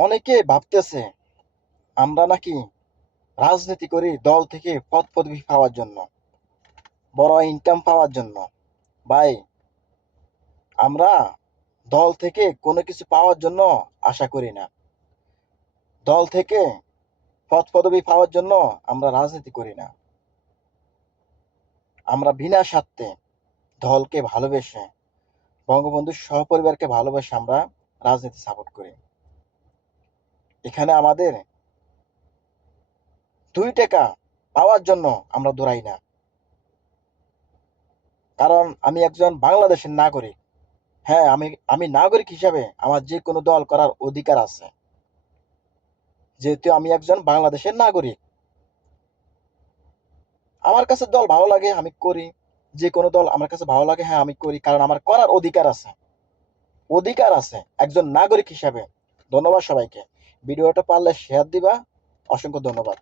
অনেকে ভাবতেছে আমরা নাকি রাজনীতি করি দল থেকে পদ পদবি পাওয়ার জন্য, বড় ইনকাম পাওয়ার জন্য। ভাই, আমরা দল থেকে কোনো কিছু পাওয়ার জন্য আশা করি না। দল থেকে পদ পদবি পাওয়ার জন্য আমরা রাজনীতি করি না। আমরা বিনা স্বার্থে দলকে ভালোবেসে, বঙ্গবন্ধুর সহপরিবারকে ভালোবেসে আমরা রাজনীতি সাপোর্ট করি। এখানে আমাদের 2 টাকা পাওয়ার জন্য আমরা দৌড়াই না। কারণ আমি একজন বাংলাদেশের নাগরিক। হ্যাঁ, আমি নাগরিক হিসাবে আমার যে কোনো দল করার অধিকার আছে। যেহেতু আমি একজন বাংলাদেশের নাগরিক, আমার কাছে দল ভালো লাগে আমি করি। যে কোনো দল আমার কাছে ভালো লাগে, হ্যাঁ আমি করি, কারণ আমার করার অধিকার আছে। অধিকার আছে একজন নাগরিক হিসাবে। ধন্যবাদ সবাইকে। ভিডিওটা পারলে শেয়ার দিবা। অসংখ্য ধন্যবাদ।